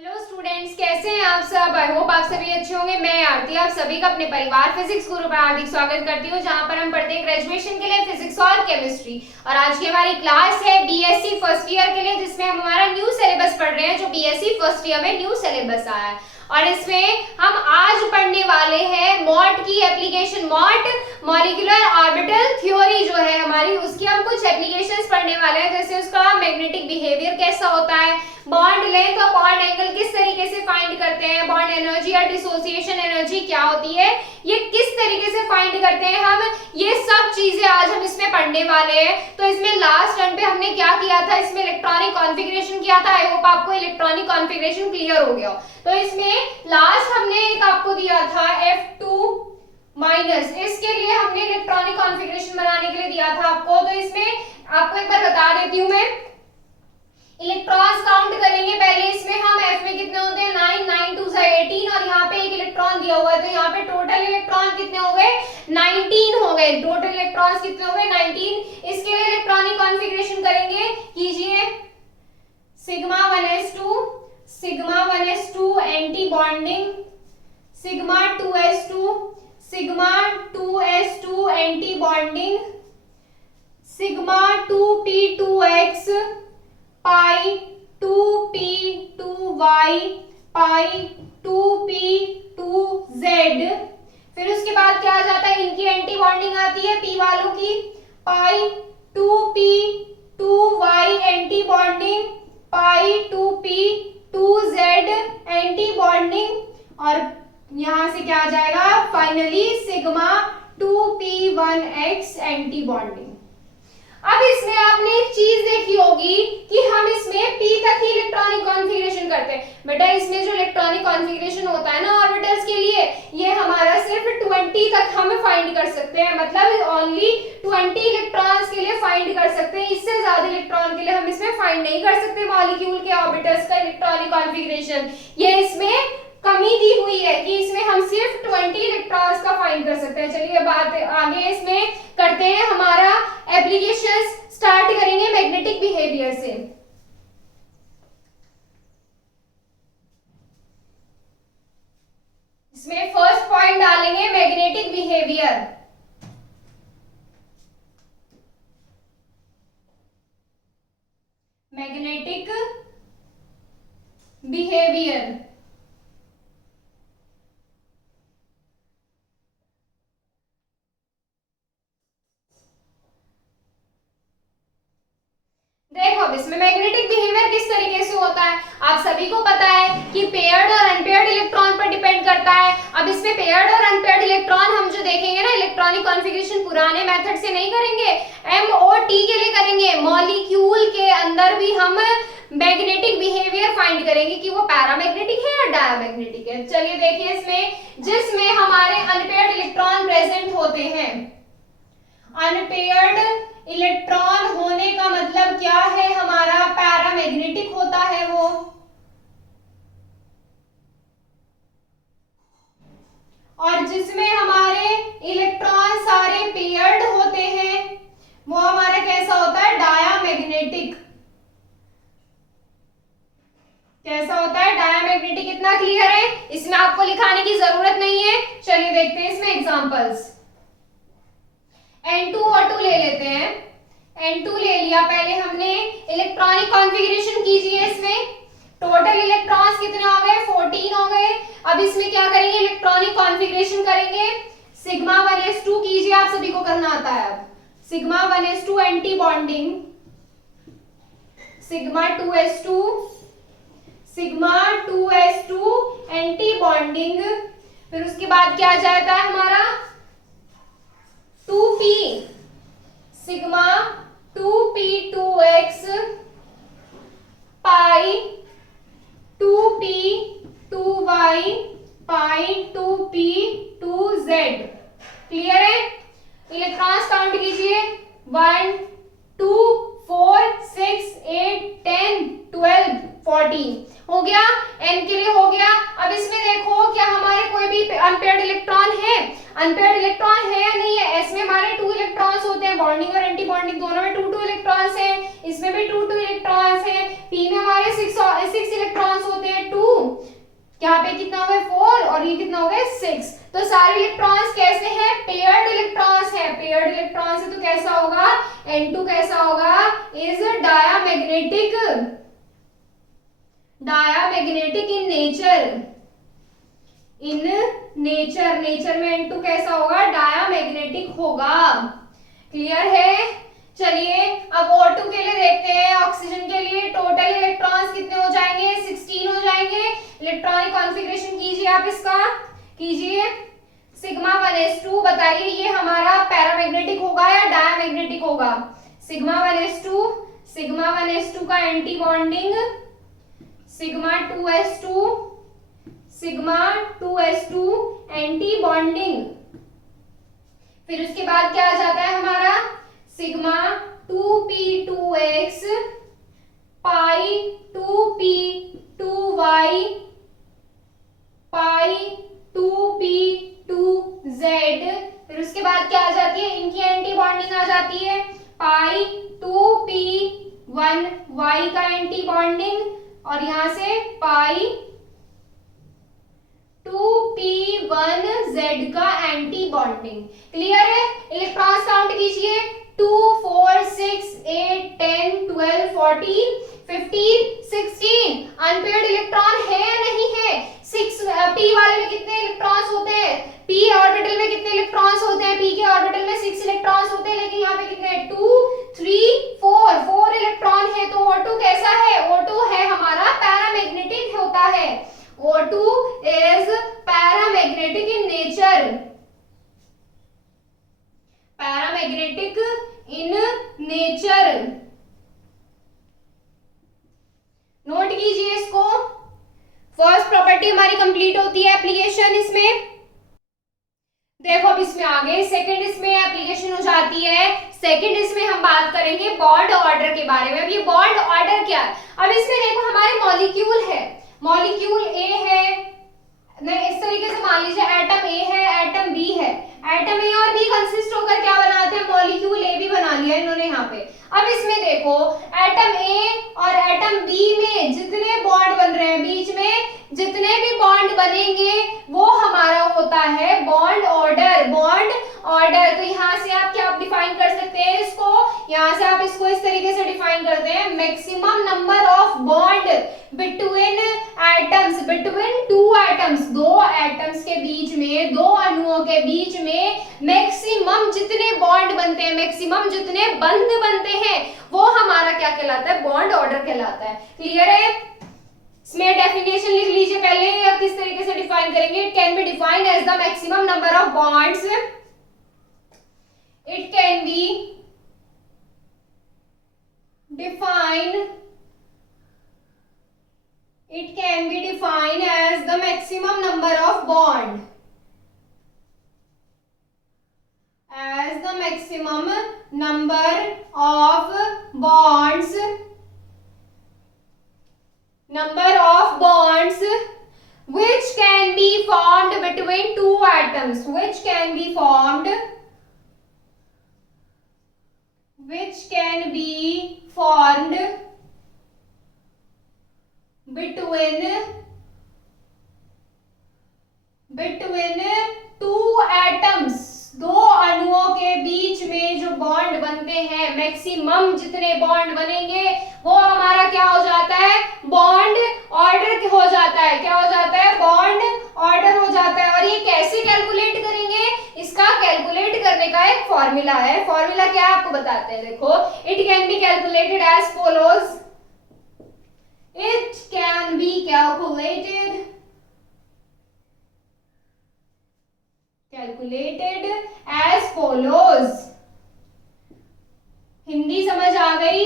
Hello students, कैसे हैं आप सब। आई होप आप सभी अच्छे होंगे। मैं आरती आप सभी का अपने परिवार फिजिक्स गुरु पर हार्दिक स्वागत करती हूँ, जहां पर हम पढ़ते हैं ग्रेजुएशन के लिए फिजिक्स और केमिस्ट्री। और आज की हमारी क्लास है बीएससी फर्स्ट ईयर के लिए, जिसमें हम हमारा न्यू सिलेबस पढ़ रहे हैं, जो बीएससी फर्स्ट ईयर में न्यू सिलेबस आया है। और इसमें हम आज पढ़ने वाले हैं मॉट की एप्लीकेशन। मॉट मॉलिक्यूलर ऑर्बिटल थ्योरी जो है हमारी, उसकी हम कुछ एप्लीकेशंस पढ़ने वाले हैं, जैसे उसका मैग्नेटिक बिहेवियर कैसा होता है, बॉन्ड लेंथ और बॉन्ड एंगल किस तरीके से फाइंड करते हैं, बॉन्ड एनर्जी या डिसोसिएशन एनर्जी क्या होती है, ये किस तरीके से फाइंड करते हैं हम, ये सब चीजें आज हम इसमें पढ़ने वाले हैं। तो इसमें लास्ट टर्न पे हमने क्या किया था, इसमें इलेक्ट्रॉनिक कॉन्फ़िगरेशन किया था। आई होप आपको इलेक्ट्रॉनिक कॉन्फ़िगरेशन क्लियर हो गया। तो इसमें लास्ट हमने एक आपको दिया था F2 माइनस, इसके लिए हमने इलेक्ट्रॉनिक कॉन्फ़िगरेशन बनाने के लिए दिया था आपको। तो इसमें आपको एक बार बता देती हूँ मैं, इलेक्ट्रॉन्स काउंट करेंगे पहले। इसमें हम F में कितने होते हैं, 9 9 2 18, और यहाँ पे एक इलेक्ट्रॉन दिया हुआ है, तो यहाँ पे टोटल इलेक्ट्रॉन कितने हो गए, 19 हो गए। टोटल इलेक्ट्रॉन्स कितने हो गए, 19। इसके लिए इलेक्ट्रॉनिक कॉन्फ़िगरेशन करेंगे, कीजिए sigma 1s2 anti bonding, sigma 2s2 anti bonding, sigma 2p2x, पाई 2p2y, पाई 2p2z। फिर उसके बाद क्या आ जाता है, इनकी एंटी बॉन्डिंग आती है p वालों की, पाई 2p2y एंटी बॉन्डिंग, पाई 2p2z एंटी बॉन्डिंग, और यहां से क्या आ जाएगा finally sigma 2p1x anti bonding. अब इसमें आपने एक चीज देखी होगी कि हम इसमें p तक ही इलेक्ट्रॉनिक कॉन्फ़िगरेशन करते हैं। बेटा इसमें जो इलेक्ट्रॉनिक कॉन्फ़िगरेशन होता है ना ऑर्बिटल्स के लिए, ये हमारा सिर्फ 20 तक हम फाइंड कर सकते हैं, मतलब ओनली 20 इलेक्ट्रॉन्स के लिए फाइंड कर सकते हैं। इससे ज्यादा इलेक्ट्रॉन के लिए हम इसमें फाइंड नहीं कर सकते मॉलिक्यूल के ऑर्बिटल्स का इलेक्ट्रॉनिक कॉन्फ़िगरेशन। ये इसमें कमी दी हुई है कि इसमें हम सिर्फ 20 इलेक्ट्रॉन्स का फाइंड कर सकते हैं। चलिए बात आगे इसमें करते हैं, हमारा एप्लीकेशंस स्टार्ट करेंगे मैग्नेटिक बिहेवियर से। इसमें फर्स्ट पॉइंट डालेंगे मैग्नेटिक बिहेवियर। मैग्नेटिक बिहेवियर देखो, अब इसमें मैग्नेटिक बिहेवियर किस तरीके से होता है, आप सभी को पता है कि पेयर्ड और अनपेयर्ड इलेक्ट्रॉन पर डिपेंड करता है। अब इसमें पेयर्ड और अनपेयर्ड इलेक्ट्रॉन हम जो देखेंगे ना, इलेक्ट्रॉनिक कॉन्फ़िगरेशन पुराने मेथड से नहीं करेंगे, MOT के लिए करेंगे। मॉलिक्यूल के अंदर भी हम मैग्नेटिक बिहेवियर फाइंड करेंगे कि वो पैरामैग्नेटिक है या डायमैग्नेटिक है। चलिए देखिए, इसमें जिसमें हमारे अनपेयर्ड इलेक्ट्रॉन प्रेजेंट होते हैं, अनपेयर्ड इलेक्ट्रॉन होने का मतलब क्या है, हमारा पैरामैग्नेटिक होता है वो। और जिसमें हमारे इलेक्ट्रॉन सारे पेयर्ड होते हैं, वो हमारा कैसा होता है, डायामैग्नेटिक। कैसा होता है, डायामैग्नेटिक। इतना क्लियर है, इसमें आपको लिखाने की जरूरत नहीं है। चलिए देखते हैं इसमें एग्जांपल्स। N2O2 ले लेते हैं। N2 ले लिया पहले हमने, इलेक्ट्रॉनिक कॉन्फ़िगरेशन कीजिए। इसमें टोटल इलेक्ट्रॉन्स कितने हो गए, 14 हो गए। अब इसमें क्या करेंगे, इलेक्ट्रॉनिक कॉन्फ़िगरेशन करेंगे। सिग्मा 1s2 कीजिए, आप सभी को करना आता है। अब sigma 1s2 anti bonding, sigma 2s2, sigma 2s2 anti bonding. फिर उसके बाद क्या आ जाता है हमारा 2p, सिग्मा 2p2x, पाई 2p2y, पाई 2p2z। क्लियर है, इलेक्ट्रॉन्स काउंट कीजिए, 1 2 4 6 8 10 12 14 हो गया, n के लिए हो गया। अब इसमें देखो, क्या हमारे कोई भी अनपेयर्ड इलेक्ट्रॉन है, अनपेयर्ड इलेक्ट्रॉन है या नहीं है। इसमें हमारे 2 इलेक्ट्रॉन्स होते हैं, बॉन्डिंग और एंटी बॉन्डिंग दोनों में 2 2 इलेक्ट्रॉन्स हैं। इसमें भी 2 2 इलेक्ट्रॉन्स हैं। p में हमारे 6 इलेक्ट्रॉन्स होते हैं, 2 ये कितना हो गया 6। तो सारे इलेक्ट्रॉन्स कैसे हैं, पेयर्ड इलेक्ट्रॉन्स हैं, पेयर्ड इलेक्ट्रॉन्स है तो कैसा होगा, N2 कैसा होगा, is diamagnetic, diamagnetic in nature, in nature, nature में N2 कैसा होगा, डायामैग्नेटिक होगा। क्लियर है। चलिए अब O2 के लिए देखते हैं, ऑक्सीजन के लिए टोटल इलेक्ट्रॉन्स कितने हो जाएंगे, 16 हो जाएंगे। इलेक्ट्रॉनिक कॉन्फ़िगरेशन कीजिए आप, इसका कीजिए। सिग्मा 1s2 बताइए ये हमारा पैरामैग्नेटिक होगा या डायामैग्नेटिक होगा। सिग्मा 1s2, सिग्मा 1s2 का anti bonding, sigma 2s2, sigma 2s2 anti bonding. फिर उसके बाद क्या आ जाता है हमारा, सिग्मा 2p2x पाई 2p2y पाई 2p2z। फिर उसके बाद क्या आ जाती है, इनकी एंटी बॉन्डिंग आ जाती है, पाई 2p1y का एंटी बॉन्डिंग, और यहां से पाई 2p1z का एंटी बॉन्डिंग। क्लियर है। इलेक्ट्रॉन्स काउंट कीजिए, 2 4 6 8 10 12 14 15 16। अनपेयर्ड इलेक्ट्रॉन है या नहीं है, 6 p वाले में कितने इलेक्ट्रॉन्स होते हैं, p ऑर्बिटल में कितने इलेक्ट्रॉन्स होते हैं, p के ऑर्बिटल में 6 इलेक्ट्रॉन्स होते हैं, लेकिन यहाँ पे कितने 2 3 4 इलेक्ट्रॉन है। तो O2 कैसा है, O2 है हमारा पैरामैग्नेटिक होता है, O2 is paramagnetic in nature, paramagnetic in nature। Note कीजिए इसको। फर्स्ट प्रॉपर्टी हमारी कंप्लीट होती है, एप्लीकेशन इसमें देखो। अब इसमें आगे सेकंड इसमें एप्लीकेशन हो जाती है। सेकंड इसमें हम बात करेंगे बॉन्ड ऑर्डर के बारे में। अब ये बॉन्ड ऑर्डर क्या है, अब इसमें देखो हमारे मॉलिक्यूल है, मॉलिक्यूल ए है, नहीं इस तरीके से मान लीजिए एटम ए है, एटम बी है, एटम ए और बी कंसिस्ट होकर क्या बनाते हैं, मॉलिक्यूल ए भी बना लिया इन्होंने यहाँ पे। अब इसमें देखो एटम ए और एटम बी में जितने बॉन्ड बन रहे हैं, बीच में जितने भी बॉन्ड बनेंगे वो हमारा होता है बॉन्ड ऑर्डर, बॉन्ड ऑर्डर। तो यहाँ से आप क्या डिफाइन कर सकते हैं इसको, यहाँ से आप इसको इस तरीके से डिफाइन करते हैं, maximum number of bond between atoms, between two atoms, दो एटम्स के बीच में, दो अणुओं के बीच में मैक्सिमम जितने बॉन्ड बनते हैं, मैक्सिमम जितने बंध बनते हैं वो हमारा क्या कहलाता है, बॉन्ड ऑर्डर कहलाता है। क्लियर है। इसमें डेफिनेशन लिख लीजिए पहले, अब किस तरीके से डिफाइन करेंगे। It can be defined as the maximum number of bonds, it can be defined, it can be defined as the maximum number of bond, as the maximum number of bonds, number of bonds which can be formed between two atoms, which can be formed, which can be formed between two atoms, दो अणुओं के बीच में जो bond बनते हैं, maximum जितने bond बनेंगे वो हमारा क्या हो जाता है, बॉन्ड ऑर्डर हो जाता है। क्या हो जाता है, बॉन्ड ऑर्डर हो जाता है। और ये कैसे कैलकुलेट करेंगे, इसका कैलकुलेट करने का एक फॉर्मूला है। फॉर्मूला क्या है आपको बताते हैं, देखो। It can be calculated as follows, it can be calculated as follows। Hindi समझ आ गई।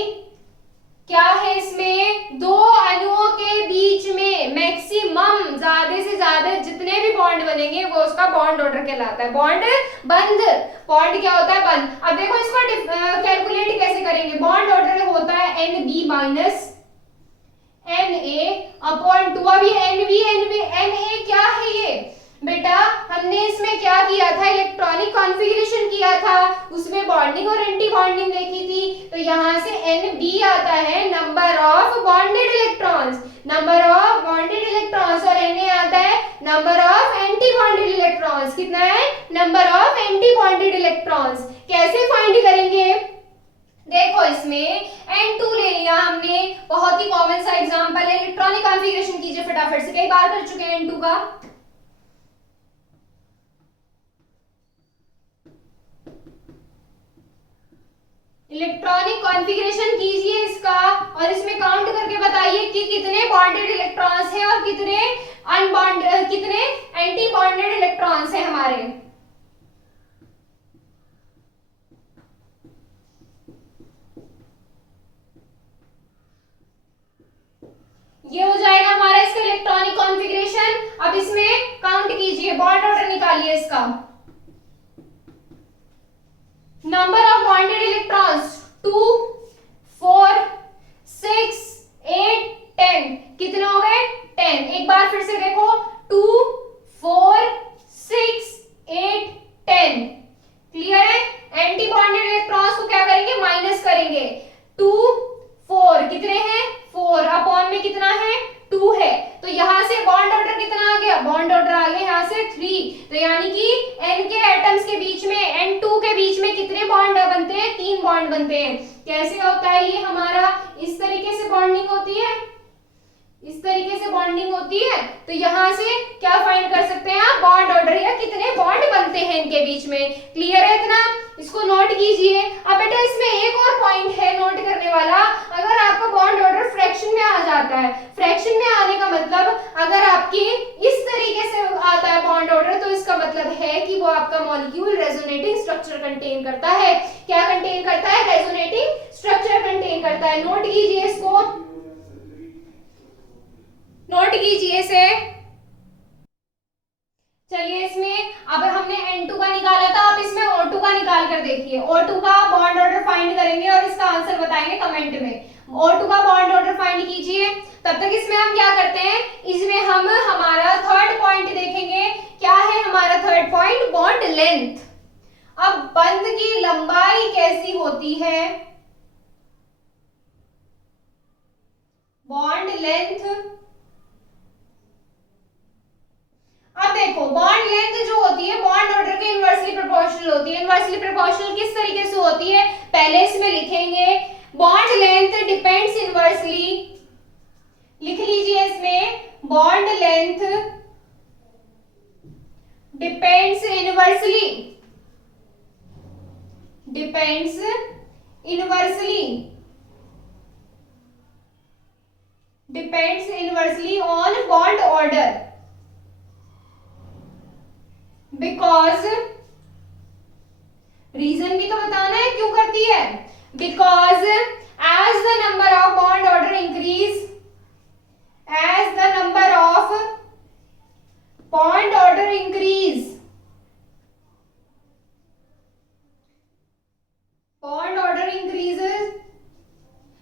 क्या है इसमें, दो अणुओं के बीच में मैक्सिमम ज्यादा से ज्यादा जितने भी बॉन्ड बनेंगे वो उसका बॉन्ड ऑर्डर कहलाता है। बॉन्ड बंध, बॉन्ड क्या होता है, बंध। अब देखो इसको कैलकुलेट कैसे करेंगे। बॉन्ड ऑर्डर होता है NB माइनस Na अपॉन 2। अभी Na क्या है ये बेटा, हमने इसमें क्या किया था, इलेक्ट्रॉनिक कॉन्फ़िगरेशन किया था, उसमें बॉन्डिंग और एंटी बॉन्डिंग देखी थी। तो यहाँ से Nb आता है number of bonded electrons, number of bonded electrons, और Na आता है number of anti bonded electrons. कितना है? Number of anti bonded electrons. कैसे फाइंड करेंगे? देखो इसमें N2 ले लिया हमने, बहुत ही कॉमन सा एग्जांपल है। इलेक्ट्रॉनिक कॉन्फ़िगरेशन कीजिए फटाफट से, कई बार कर चुके हैं N2 का। इलेक्ट्रॉनिक कॉन्फ़िगरेशन कीजिए इसका और इसमें काउंट करके बताइए कि कितने बॉन्डेड इलेक्ट्रॉन्स हैं और कितने अनबॉन्डेड, कितने एंटी बॉन्डेड इलेक्ट्रॉन्स हैं हमारे। ये हो जाएगा हमारा इसका इलेक्ट्रॉनिक कॉन्फ़िगरेशन। अब इसमें काउंट कीजिए, बॉन्ड ऑर्डर निकालिए इसका। Number of bonded electrons 2 4 6 8 10। कितने हो गए? 10। एक बार फिर से देखो, 2 4 6 8 10। क्लियर है? एंटी बॉन्डेड इलेक्ट्रॉन्स को क्या करेंगे? माइनस करेंगे। 2 4 कितने हैं? 4 अपॉन में कितना है? 2 है। तो यहां से बॉन्ड ऑर्डर कितना आ गया? बॉन्ड ऑर्डर आ गया यहां से 3। तो यानी कि N के एटम्स के बीच में, N2 के बीच में कितने बॉन्ड बनते हैं? 3 बॉन्ड बनते हैं। कैसे होता है ये हमारा? इस तरीके से बॉन्डिंग होती है, इस तरीके से बॉन्डिंग होती है। तो यहां से क्या फाइंड कर सकते हैं आप? बॉन्ड ऑर्डर या कितने बॉन्ड बनते हैं इनके बीच में। क्लियर है इतना? इसको नोट कीजिए। अब बेटा इसमें एक और पॉइंट है नोट करने वाला। अगर आपका बॉन्ड ऑर्डर फ्रैक्शन में आ जाता है, फ्रैक्शन में आने का मतलब अगर आपकी इस तरीके से आता है बॉन्ड ऑर्डर, तो इसका मतलब है कि वो आपका मॉलिक्यूल रेजोनेटिंग स्ट्रक्चर कंटेन करता है। क्या कंटेन करता है? रेजोनेटिंग स्ट्रक्चर कंटेन करता है। नोट कीजिए इसको, नोट कीजिए इसे। चलिए इसमें अब हमने N2 का निकाला था, अब इसमें O2 का निकाल कर देखिए। O2 का बॉन्ड ऑर्डर फाइंड करेंगे और इसका आंसर बताएंगे कमेंट में। O2 का बॉन्ड ऑर्डर फाइंड कीजिए। तब तक इसमें हम क्या करते हैं? इसमें हम हमारा थर्ड पॉइंट देखेंगे। क्या है हमारा थर्ड पॉइंट? Bond length. अब बंध की लंबाई कैसी होती है? Bond length. अब देखो बॉन्ड लेंथ जो होती है बॉन्ड ऑर्डर के इनवर्सली प्रोपोर्शनल होती है। इनवर्सली प्रोपोर्शनल किस तरीके से होती है? पहले इसमें लिखेंगे बॉन्ड लेंथ डिपेंड्स इनवर्सली। लिख लीजिए इसमें, bond length depends inversely, depends inversely, depends inversely on bond order. Because, reason भी तो बताना है क्यों करती है। Because as the number of bond order increase, as the number of bond order increase, bond order increases,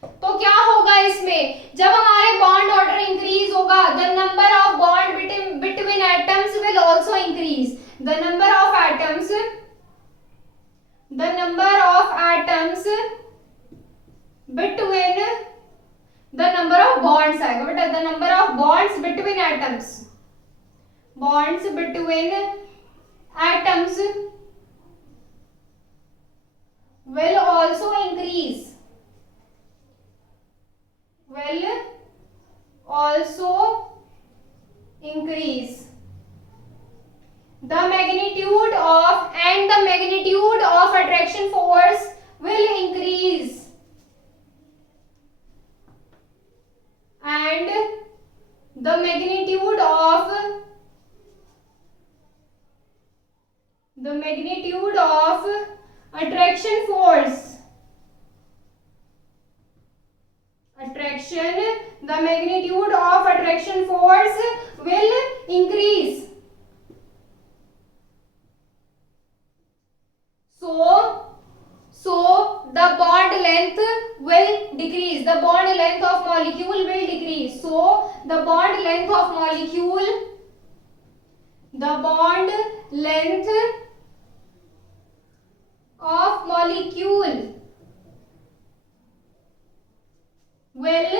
तो क्या होगा इसमें? जब हमारे बॉन्ड ऑर्डर इंक्रीज होगा, the number of bond between atoms will also increase. The number of atoms, the number of atoms between, the number of bonds आएगा बेटा, the number of bonds between atoms, bonds between atoms will also increase, will also increase. The magnitude of and the magnitude of attraction force will increase, and the magnitude of attraction force, the magnitude of attraction force will increase. So the bond length will decrease, the bond length of molecule will decrease. So the bond length of molecule, the bond length of molecule will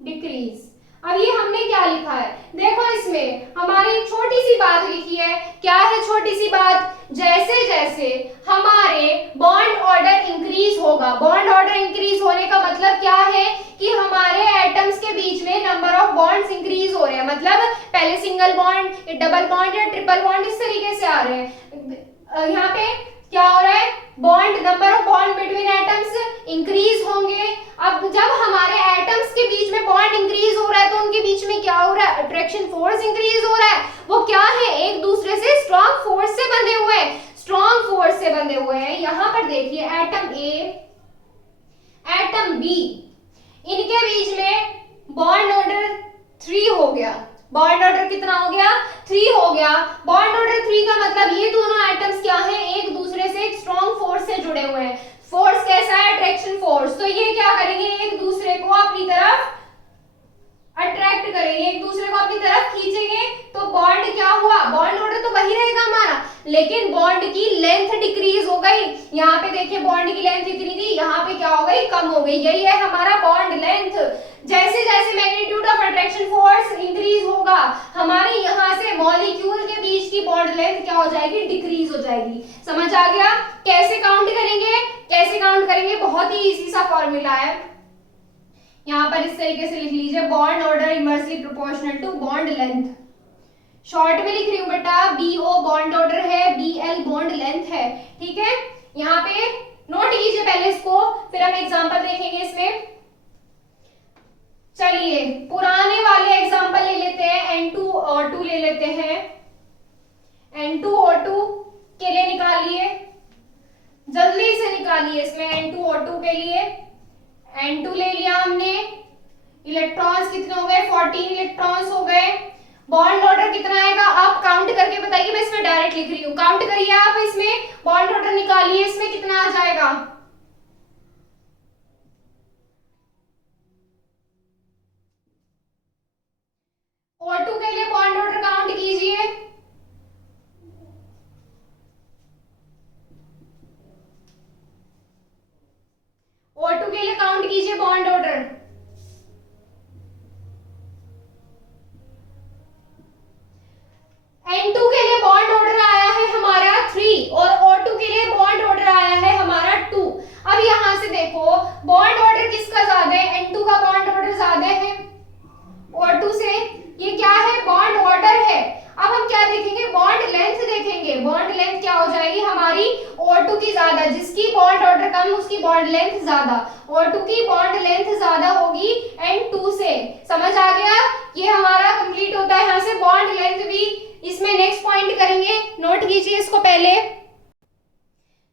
decrease. अब ये हमने क्या लिखा है, देखो इसमें हमारी एक छोटी सी बात लिखी है। क्या है छोटी सी बात? जैसे जैसे हमारे बॉन्ड ऑर्डर इंक्रीज होगा, बॉन्ड ऑर्डर इंक्रीज होने का मतलब क्या है कि हमारे एटम्स के बीच में नंबर ऑफ बॉन्ड्स इंक्रीज हो रहे हैं। मतलब पहले सिंगल बॉन्ड, डबल बॉन्ड या ट्रिपल बॉन्ड इस तरीके से आ रहे हैं। यहाँ पे क्या हो रहा है, bond, number of bond between atoms increase होंगे। अब जब हमारे एटम्स के बीच में बॉन्ड इंक्रीज हो रहा है तो उनके बीच में क्या हो रहा है, अट्रैक्शन फोर्स इंक्रीज हो रहा है। वो क्या है, एक दूसरे से स्ट्रॉन्ग फोर्स से बंधे हुए हैं, स्ट्रॉन्ग फोर्स से बंधे हुए हैं। यहां पर देखिए एटम ए, एटम बी, इनके बीच में बॉन्ड ऑर्डर 3 हो गया। बॉन्ड ऑर्डर कितना हो गया, 3 हो गया। बॉन्ड ऑर्डर 3 का मतलब ये दोनों एटम्स क्या हैं, एक दूसरे से एक स्ट्रॉन्ग फोर्स से जुड़े हुए हैं। फोर्स कैसा है, अट्रैक्शन फोर्स। तो ये क्या करेंगे, एक दूसरे को अपनी तरफ अट्रैक्ट करेंगे, एक दूसरे को अपनी तरफ खींचेंगे। तो बॉन्ड क्या हुआ, बॉन्ड ऑर्डर तो वही रहेगा हमारा, लेकिन बॉन्ड की लेंथ डिक्रीज हो गई। यहाँ पे देखिए बॉन्ड की लेंथ इतनी थी, यहाँ पे क्या हो गई, कम हो गई। यही है हमारा बॉन्ड लेंथ। जैसे जैसे magnitude of attraction force increase होगा, हमारे यहाँ से मॉलिक्यूल के बीच की बॉन्ड लेंथ क्या हो जाएगी, डिक्रीज हो जाएगी। समझ आ गया? कैसे काउंट करेंगे, कैसे काउंट करेंगे, बहुत ही इजी सा फॉर्मूला है। यहाँ पर इस तरीके से लिख लीजिए, bond order inversely proportional to bond length. Short में लिख रही हूँ बेटा, BO बॉन्ड ऑर्डर है, BL बॉन्ड लेंथ है। ठीक है, यहाँ पे नोट कीजिए पहले इसको, फिर हम एग्जांपल देखेंगे इसमें। चलिए पुराने वाले एग्जांपल ले लेते हैं, N2O2 ले लेते हैं। N2O2 के लिए निकालिए, जल्दी से निकालिए इसमें N2O2 के लिए। N2 ले लिया हमने, इलेक्ट्रॉन्स कितने हो गए, 14 इलेक्ट्रॉन्स हो गए। बॉन्ड ऑर्डर कितना आएगा, आप काउंट करके बताइए, मैं इसमें डायरेक्ट लिख रही हूँ, काउंट करिए आप, इसमें बॉन्ड ऑर्डर निकालिए, इसमें कितना आ जाएगा। O2 के लिए बॉन्ड ऑर्डर काउंट कीजिए। O2 के लिए काउंट कीजिए बॉन्ड ऑर्डर। N2 के लिए बॉन्ड ऑर्डर आया है हमारा 3 और O2 के लिए बॉन्ड ऑर्डर आया है हमारा 2। अब यहां से देखो बॉन्ड ऑर्डर किसका ज्यादा है, N2 का बॉन्ड ऑर्डर ज्यादा है O2 से। ये क्या है, बॉन्ड ऑर्डर है। अब हम क्या देखेंगे, बॉन्ड लेंथ देखेंगे। बॉन्ड लेंथ क्या हो जाएगी हमारी, O2 की ज्यादा, जिसकी बॉन्ड ऑर्डर कम उसकी बॉन्ड लेंथ ज्यादा। O2 की बॉन्ड लेंथ ज्यादा होगी N2 से। समझ आ गया? ये हमारा कंप्लीट होता है यहाँ से बॉन्ड लेंथ भी। इसमें नेक्स्ट पॉइंट करेंगे, नोट कीजिए इसको पहले।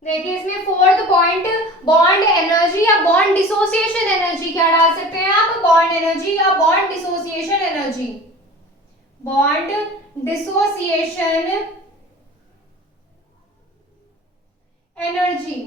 देखिए इसमें फोर्थ पॉइंट, बॉन्ड एनर्जी या बॉन्ड डिसोसिएशन एनर्जी। क्या डाल सकते हैं आप, बॉन्ड एनर्जी या bond dissociation energy. Bond dissociation energy.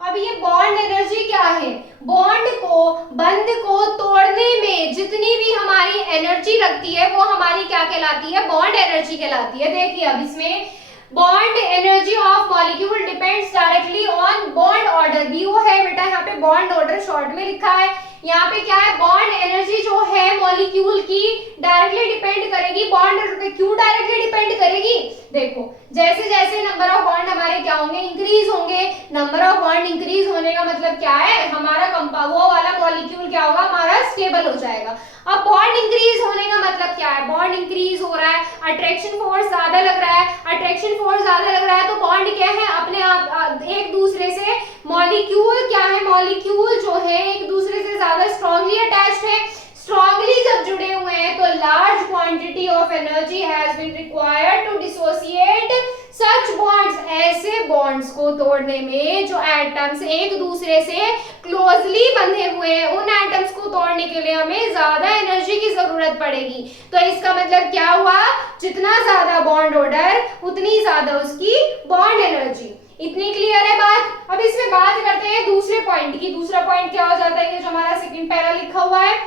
अब ये बॉन्ड एनर्जी क्या है, बॉन्ड को, बंध को तोड़ने में जितनी भी हमारी एनर्जी लगती है वो हमारी क्या कहलाती है, बॉन्ड एनर्जी कहलाती है। देखिए अब इसमें bond energy of molecule depends directly on bond order. BO है बेटा, यहाँ पे बॉन्ड ऑर्डर शॉर्ट में लिखा है। यहाँ पे क्या है, बॉन्ड एनर्जी जो है मॉलिक्यूल की डायरेक्टली डिपेंड करेगी बॉन्ड ऑर्डर पे। क्यों डायरेक्टली डिपेंड करेगी, देखो जैसे जैसे नंबर ऑफ बॉन्ड हमारे क्या होंगे, इंक्रीज होंगे। नंबर ऑफ बॉन्ड इंक्रीज होने का मतलब क्या है, हमारा कंपाउंड वो वाला मॉलिक्यूल क्या होगा, हमारा स्टेबल हो जाएगा। अब बॉन्ड इंक्रीज होने का मतलब क्या है, बॉन्ड इंक्रीज हो रहा है, अट्रैक्शन फोर्स ज्यादा लग रहा है। अट्रैक्शन फोर्स ज्यादा लग रहा है तो बॉन्ड क्या है, अपने आप एक दूसरे से, मॉलिक्यूल क्या है, मॉलिक्यूल जो है एक दूसरे से ज्यादा स्ट्रांगली अटैच्ड है। स्ट्रांगली जब जुड़े हुए हैं तो large quantity of energy has been required to dissociate such bonds. ऐसे बॉन्ड्स को तोड़ने में जो एटम्स एक दूसरे से क्लोजली बंधे हुए हैं, उन एटम्स को तोड़ने के लिए हमें ज्यादा एनर्जी की जरूरत पड़ेगी। तो इसका मतलब क्या हुआ, जितना ज्यादा बॉन्ड ऑर्डर उतनी ज्यादा उसकी बॉन्ड एनर्जी। इतनी क्लियर है बात। अब इसमें बात करते हैं दूसरे पॉइंट की। दूसरा पॉइंट क्या हो जाता है, ये जो हमारा सेकंड पैरा लिखा हुआ है,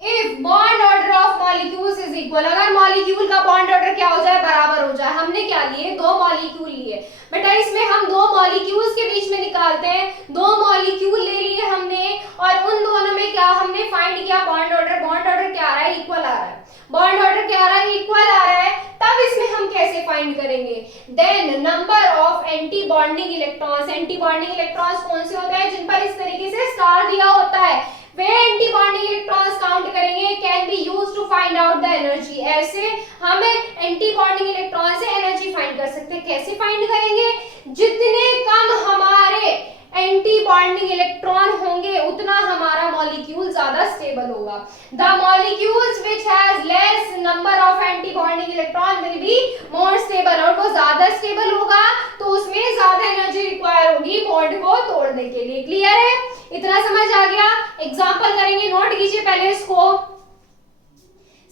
if bond order of molecules is equal. अगर मॉलिक्यूल मॉलिक्यूल का बॉन्ड ऑर्डर क्या हो जाए, बराबर हो जाए। हमने क्या लिए, दो मॉलिक्यूल लिए बेटा, इसमें हम दो मॉलिक्यूल्स के बीच में निकालते हैं, दो मॉलिक्यूल ले लिए हमने और उन दोनों में क्या हमने फाइंड किया, बॉन्ड ऑर्डर। बॉन्ड ऑर्डर क्या आ रहा है, इक्वल आ रहा है। बॉन्ड ऑर्डर क्या आ रहा है, इक्वल आ रहा है। तब इसमें हम कैसे फाइंड करेंगे, then number of anti bonding electrons. Anti bonding electrons कौन से होते हैं, जिन पर इस तरीके से स्टार दिया होता है, वे एंटी बॉन्डिंग इलेक्ट्रॉन्स काउंट करेंगे, can be used to find out the energy. ऐसे हम एंटी बॉन्डिंग इलेक्ट्रॉन से एनर्जी फाइंड कर सकते हैं। कैसे फाइंड करेंगे, जितने कम हमारे एंटी बॉन्डिंग इलेक्ट्रॉन होंगे उतना हमारा मॉलिक्यूल ज्यादा स्टेबल होगा। The molecules which has less number of anti bonding electron will be more stable, और वो ज्यादा स्टेबल होगा तो उसमें ज्यादा एनर्जी रिक्वायर होगी बॉन्ड को तोड़ने के लिए। क्लियर है, इतना समझ आ गया। एग्जांपल करेंगे, नोट कीजिए पहले इसको,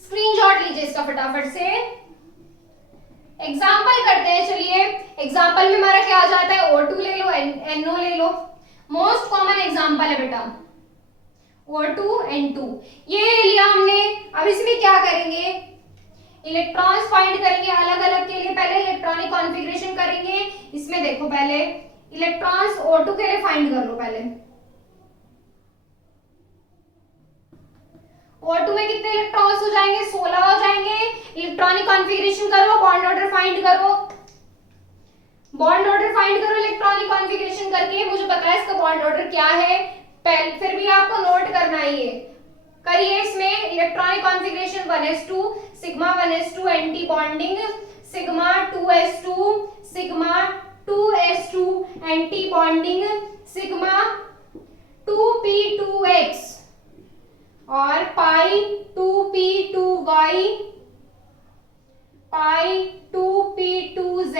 स्क्रीनशॉट लीजिए इसका फटाफट से। एग्जाम्पल करते हैं, चलिए। एग्जाम्पल में हमारा क्या आ जाता है, O2 ले लो, NO ले लो, मोस्ट कॉमन एग्जाम्पल है बेटा O2 N2, ये ले लिया हमने। अब इसमें क्या करेंगे, इलेक्ट्रॉन्स फाइंड करेंगे अलग अलग के लिए। पहले इलेक्ट्रॉनिक कॉन्फ़िगरेशन करेंगे। इसमें देखो, पहले इलेक्ट्रॉन्स O2 के लिए फाइंड कर लो। पहले O2 में कितने इलेक्ट्रॉन्स हो जाएंगे, 16 हो जाएंगे। इलेक्ट्रॉनिक कॉन्फ़िगरेशन करो, बॉन्ड ऑर्डर फाइंड करो, बॉन्ड ऑर्डर फाइंड करो इलेक्ट्रॉनिक कॉन्फ़िगरेशन करके। मुझे पता है इसका बॉन्ड ऑर्डर क्या है, फिर भी आपको नोट करना ही है। करिए इसमें electronic configuration 1s2 sigma 1s2 anti bonding, sigma 2s2 sigma 2s2 anti bonding, sigma 2p2x और पाई 2p2y, पाई 2p2z,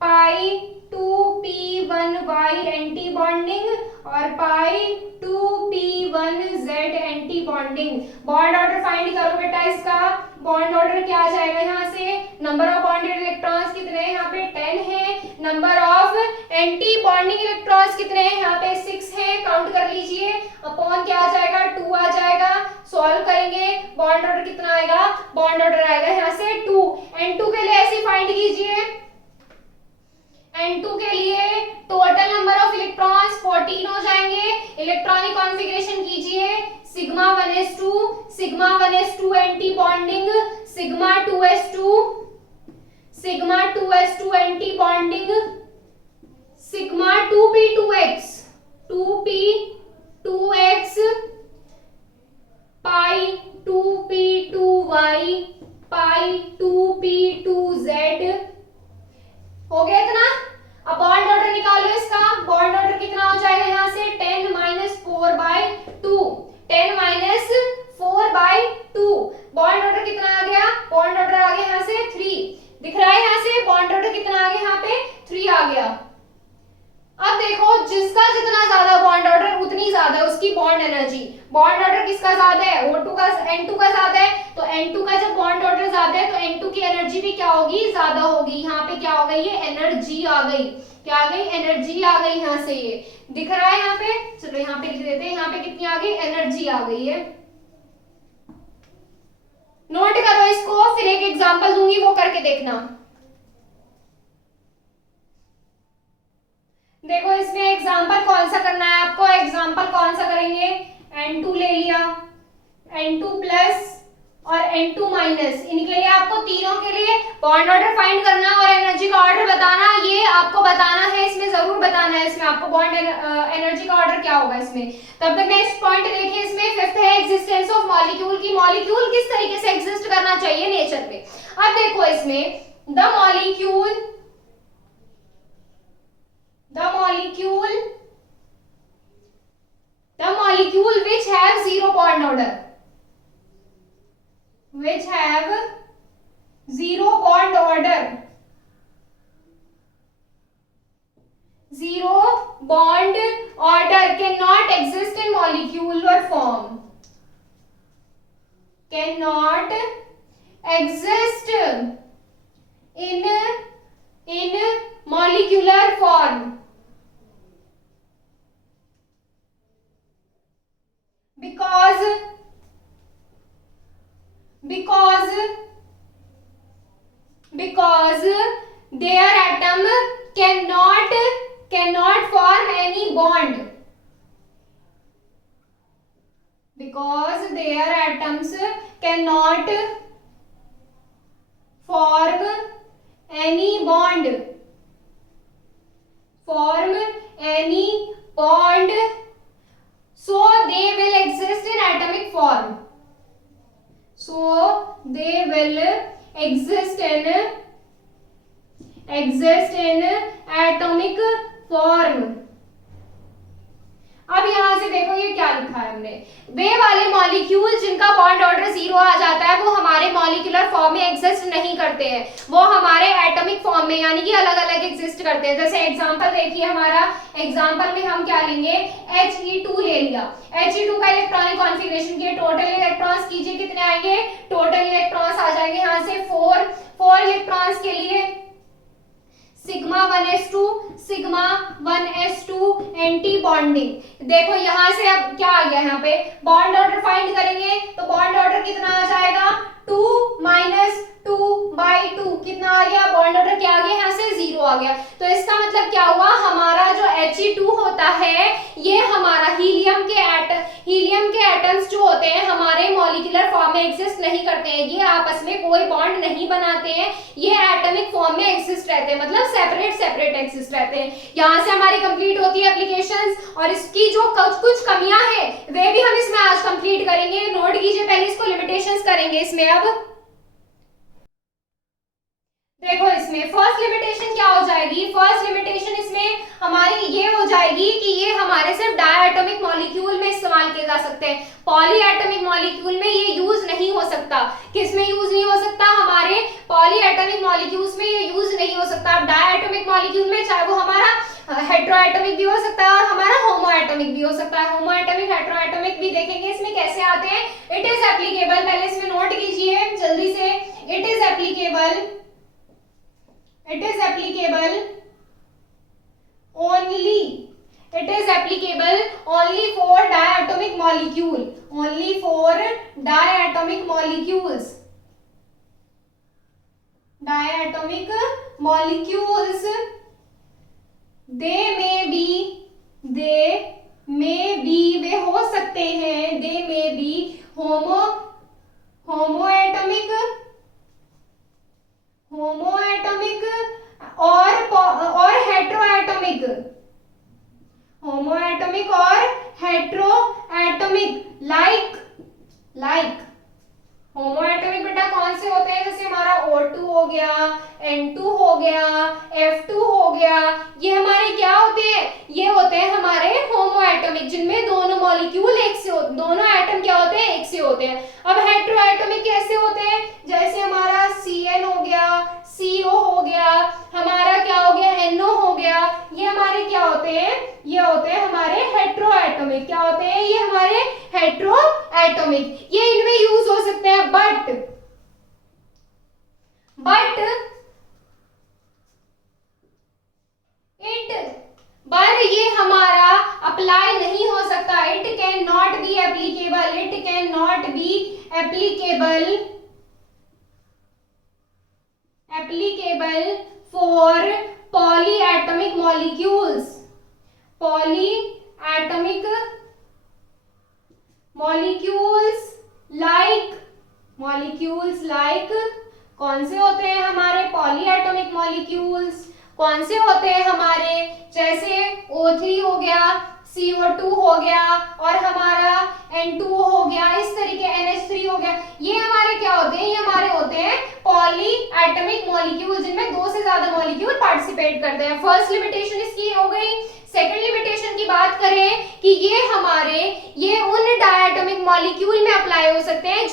पाई 2p1y एंटी बॉन्डिंग और पाई 2p1z anti bonding. Bond order find करो बेटा इसका। बॉन्ड ऑर्डर क्या आ जाएगा, यहाँ से नंबर ऑफ बॉन्डेड इलेक्ट्रॉन्स कितने हैं, यहाँ पे 10 है। Number of anti bonding electrons कितने हैं, यहाँ पे 6 है, काउंट कर लीजिए। अपॉन क्या आ जाएगा, 2 आ जाएगा। सॉल्व करेंगे, बॉन्ड ऑर्डर कितना आएगा, बॉन्ड ऑर्डर आएगा यहाँ से 2। N2 के लिए ऐसे फाइंड कीजिए। N2 के लिए टोटल नंबर ऑफ इलेक्ट्रॉन्स 14 हो जाएंगे। इलेक्ट्रॉनिक कॉन्फ़िगरेशन कीजिए, sigma 1s2 sigma 1s2 anti bonding, sigma 2s2 sigma 2s2 anti bonding, sigma 2p2x 2p2x, पाई 2p2y, पाई 2p2z। हो गया इतना। अब बॉन्ड ऑर्डर निकालो इसका। बॉन्ड ऑर्डर कितना हो जाएगा, यहाँ से 10 - 4/2, 10 - 4/2। बॉन्ड ऑर्डर कितना आ गया, बॉन्ड ऑर्डर आ गया यहाँ से 3, दिख रहा है यहाँ से। बॉन्ड ऑर्डर कितना आ गया, यहाँ पे 3 आ गया। अब देखो, जिसका जितना ज्यादा बॉन्ड ऑर्डर उतनी ज्यादा उसकी बॉन्ड एनर्जी। बॉन्ड ऑर्डर किसका ज्यादा है, O2 का, N2 का ज्यादा है, तो N2 का जब बॉन्ड ऑर्डर ज्यादा है तो N2 की एनर्जी भी क्या होगी, ज्यादा होगी। यहाँ पे क्या हो गई, ये एनर्जी आ गई। क्या आ गई, एनर्जी आ गई। यहाँ से ये दिख रहा है यहाँ पे, चलो यहाँ पे लिख देते हैं। यहाँ पे कितनी आ गई, एनर्जी आ गई है। नोट करो इसको, फिर एक एग्जाम्पल दूंगी, वो करके देखना। देखो इसमें एग्जाम्पल कौन सा करना है आपको, एग्जाम्पल कौन सा करेंगे, N2 ले लिया, N2 प्लस और N2 माइनस। इनके लिए आपको तीनों के लिए बॉन्ड ऑर्डर फाइंड करना और एनर्जी का ऑर्डर बताना। ये आपको बताना है, इसमें जरूर बताना है। इसमें आपको बॉन्ड एनर्जी का ऑर्डर क्या होगा इसमें। तब तक नेक्स्ट पॉइंट देखिए, इसमें फिफ्थ है एग्जिस्टेंस ऑफ मॉलिक्यूल की। मॉलिक्यूल किस तरीके से एग्जिस्ट करना चाहिए नेचर में। अब देखो इसमें the molecule which have zero bond order, which have zero bond order, zero bond order cannot exist in molecular form, cannot exist in molecular form because their atom cannot form any bond, because their atoms cannot form any bond, so they will exist in atomic form, atomic form. अब यहां से देखो ये क्या लिखा है हमने, वे वाले मॉलिक्यूल जिनका बॉन्ड ऑर्डर 0 आ जाता है वो हमारे मॉलिक्यूलर फॉर्म में एग्जिस्ट नहीं करते हैं, वो हमारे एटॉमिक फॉर्म में यानी कि अलग अलग एग्जिस्ट करते हैं. जैसे एग्जांपल देखिए, हमारा एग्जांपल में हम क्या लेंगे, He2 ले लिया. He2 का इलेक्ट्रॉनिक कॉन्फ़िगरेशन किए, टोटल इलेक्ट्रॉन्स कीजिए कितने आएंगे, टोटल इलेक्ट्रॉन्स आ जाएंगे यहां से 4 इलेक्ट्रॉन्स के लिए sigma 1s2 sigma 1s2 anti bonding. देखो यहां से अब क्या आ गया, यहाँ पे बॉन्ड ऑर्डर फाइंड करेंगे तो बॉन्ड ऑर्डर कितना आ जाएगा, 2 - 2/2 कितना आ गया, बॉन्ड ऑर्डर क्या आ गया, यहाँ से 0 आ गया. तो इसका मतलब क्या हुआ, हमारा जो He2 होता है ये हमारा हीलियम के एटम्स जो होते हैं हमारे मॉलिक्यूलर फॉर्म में एग्जिस्ट नहीं करते हैं, ये आपस में कोई बॉन्ड नहीं बनाते हैं, ये एटॉमिक फॉर्म में एग्जिस्ट रहते हैं, मतलब सेपरेट एग्जिस्ट रहते हैं. यहाँ से हमारी कंप्लीट होती है एप्लीकेशंस, और इसकी जो कुछ कमियां हैं वे भी हम इसमें आज कंप्लीट करेंगे. नोट कीजिए, पहले इसको लिमिटेशंस करेंगे इसमें. अब देखो इसमें फर्स्ट लिमिटेशन क्या हो जाएगी, फर्स्ट लिमिटेशन इसमें हमारी ये हो जाएगी कि ये हमारे सिर्फ डायटोमिक मॉलिक्यूल में इस्तेमाल किए जा सकते हैं, पॉलीएटॉमिक मॉलिक्यूल में ये यूज नहीं हो सकता. किस में यूज नहीं हो सकता, हमारे पॉलीएटॉमिक मॉलिक्यूल्स में ये यूज नहीं हो सकता. डायटोमिक मॉलिक्यूल में चाहे वो हमारा हेटेरोएटॉमिक भी हो सकता है और हमारा होमोएटॉमिक भी हो सकता है. होमोएटॉमिक हेटेरोएटॉमिक भी देखेंगे इसमें कैसे आते हैं. इट इज एप्लीकेबल, पहले इसमें नोट कीजिए जल्दी से, it is applicable only for diatomic molecules. they may be वे हो सकते हैं, they may be homoatomic और हेटेरोएटॉमिक, होमोएटॉमिक और हेटेरोएटॉमिक. लाइक होमोएटॉमिक बेटा कौन से होते हैं, जैसे हमारा O2 हो गया, N2 हो गया, F2 हो गया, ये हमारे क्या होते हैं, ये होते हैं हमारे होमोएटॉमिक जिनमें दोनों मॉलिक्यूल एक से होते, दोनों एटम क्या होते हैं, एक से होते हैं. अब हेटेरोएटॉमिक कैसे होते हैं, जैसे हमारा Cn हो गया, CO हो गया, हमारा क्या हो गया, NO हो गया, ये हमारे क्या होते हैं, ये होते हैं हमारे हेटेरोएटॉमिक. क्या होते हैं, ये हमारे हेटेरोएटॉमिक, ये इनमें यूज हो सकते हैं. बट ये हमारा अप्लाई नहीं हो सकता. It can not be applicable for polyatomic molecules like कौन से होते हैं हमारे polyatomic molecules, कौन से होते हैं हमारे, जैसे O3 हो गया, CO2 हो गया और हमारा N2 हो गया, इस तरीके NH3 हो गया. ये हमारे क्या होते हैं, ये हमारे होते हैं पॉलीएटॉमिक मॉलिक्यूल जिनमें 2 से ज्यादा मॉलिक्यूल पार्टिसिपेट करते हैं. फर्स्ट लिमिटेशन इसकी हो गई. सेकंड लिमिटेशन की बात करें कि ये उन डायटोमिक मॉलिक्यूल में अप्लाई हो सकते हैं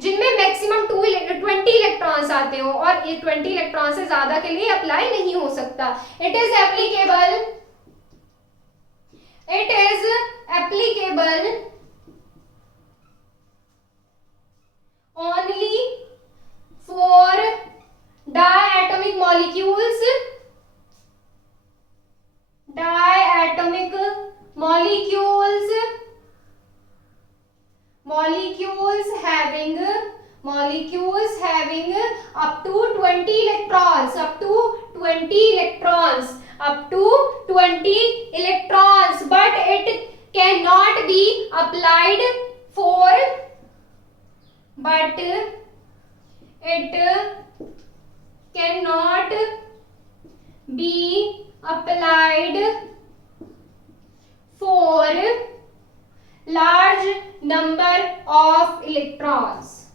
जिनमें मैक्सिमम 20 इलेक्ट्रॉन्स आते हो, और ये 20 इलेक्ट्रॉन से ज्यादा के लिए अप्लाई नहीं हो सकता. It is applicable only for diatomic molecules molecules having up to 20 electrons, 20 electrons, up to 20 electrons, but it cannot be applied for, but it cannot be applied for large number of electrons,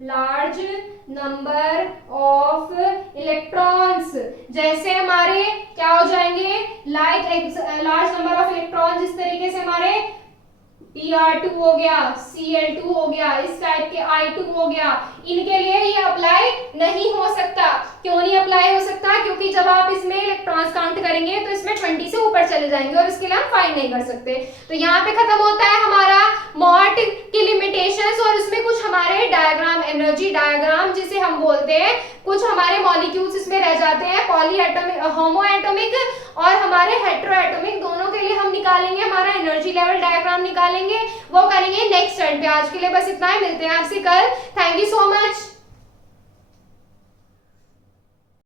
large number of electrons, जैसे हमारे क्या हो जाएंगे, like large number of electron, जिस तरीके से हमारे Br2 हो गया, Cl2 हो गया, इस टाइप के I2 हो गया, इनके लिए ये अप्लाई नहीं हो सकता। क्यों नहीं अप्लाई हो सकता? क्योंकि जब आप इसमें इलेक्ट्रॉन्स काउंट करेंगे तो इसमें 20 से ऊपर चले जाएंगे और इसके लिए हम फाइंड नहीं कर सकते। तो यहाँ पे खत्म होता है हमारा मॉट की लिमिटेशंस, और उसमें कुछ हमारे डायग्राम, एनर्जी डायग्राम जिसे हम बोलते हैं, कुछ हमारे मॉलिक्यूल्स इसमें रह जाते हैं, पॉली एटॉमिक, होमो एटॉमिक और हमारे हेटेरो एटॉमिक, दोनों के लिए हम निकालेंगे, हमारा एनर्जी लेवल डायग्राम निकालेंगे, वो करेंगे नेक्स्ट टर्न पे। आज के लिए बस इतना ही, मिलते हैं आपसे कल। Thank you so much.